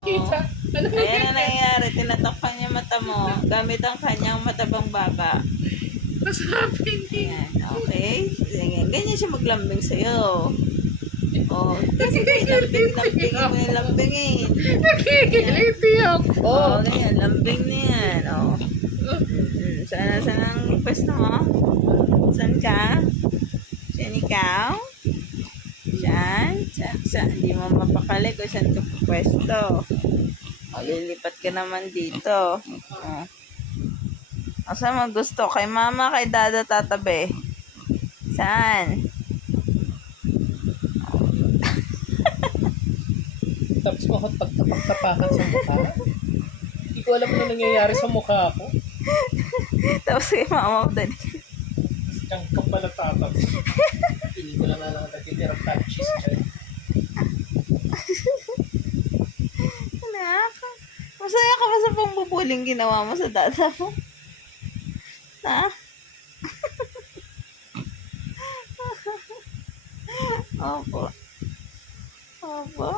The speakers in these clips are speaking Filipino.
Kita. Ano Ayan na nangyayari. Tinatakpan niya mata mo. Gamit ang kanyang matabang baka. Masabi niya. Ayan. Okay. Sige. Ganyan siya maglambing sa'yo. Oh, sige, lambing mo yung lambingin. Nakikiliti ako. Oh, ganyan, lambing na yan. Oh. Saan ang pwesto mo? Saan ka? Saan ikaw? Saan? Hindi mo mapakali kung saan ka pwesto. O, lilipat ka naman dito. Oh. Saan mo gusto? Kay mama, kay dada, tatabi? Saan? Tapos mo ako pagtapakan sa mukha. Hindi ko alam ano nangyayari sa mukha ko. Tapos kay mama ko dali. Diyan ka pala tatap. Hindi ko lang lang nagtitirang touches dyan. Anak, masaya ka ba sa pambubuling ginawa mo sa dada mo? Ha? Opo. Opo.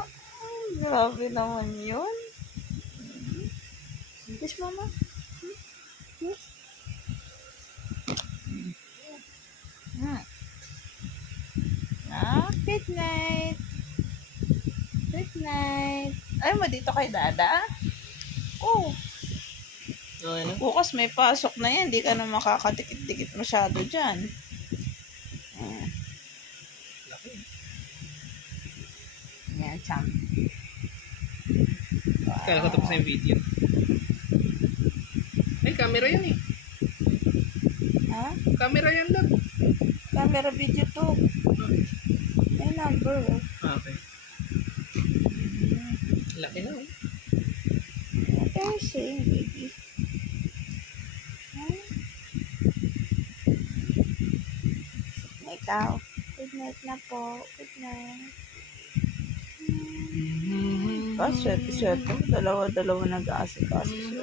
Ay, grabe naman yun. Yes, mama. Yes. Good night. Good night. Ay mo dito kay dada? Oh. Ano? Bukas may pasok na yan. Hindi ka na makakatikit-tikit masyado dyan. Yan, champ. Kala ko tapos na yung video. Ay, camera yan eh. Ha? Camera yan lang. Camera video to. May number. Okay. Laki na oh. Okay, same baby. Ikaw. Good night na po. Good night. Swerte. Dalawa nag-aasikaso siya.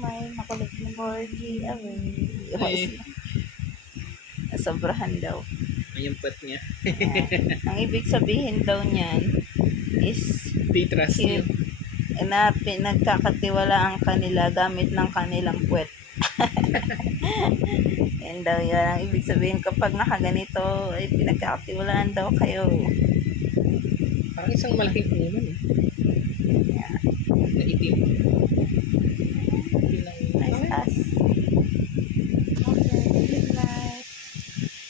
May makulit na Borgie away. Sobrahan daw. Ay, yung pat niya. Ang ibig sabihin daw niyan is They trust you. na pinagkakatiwala ang kanila gamit ng kanilang puwet. Yan daw yun. Ang ibig sabihin kapag nakaganito ay pinagkakatiwalaan daw kayo. Parang isang malaking unan eh. Yeah. Na itim.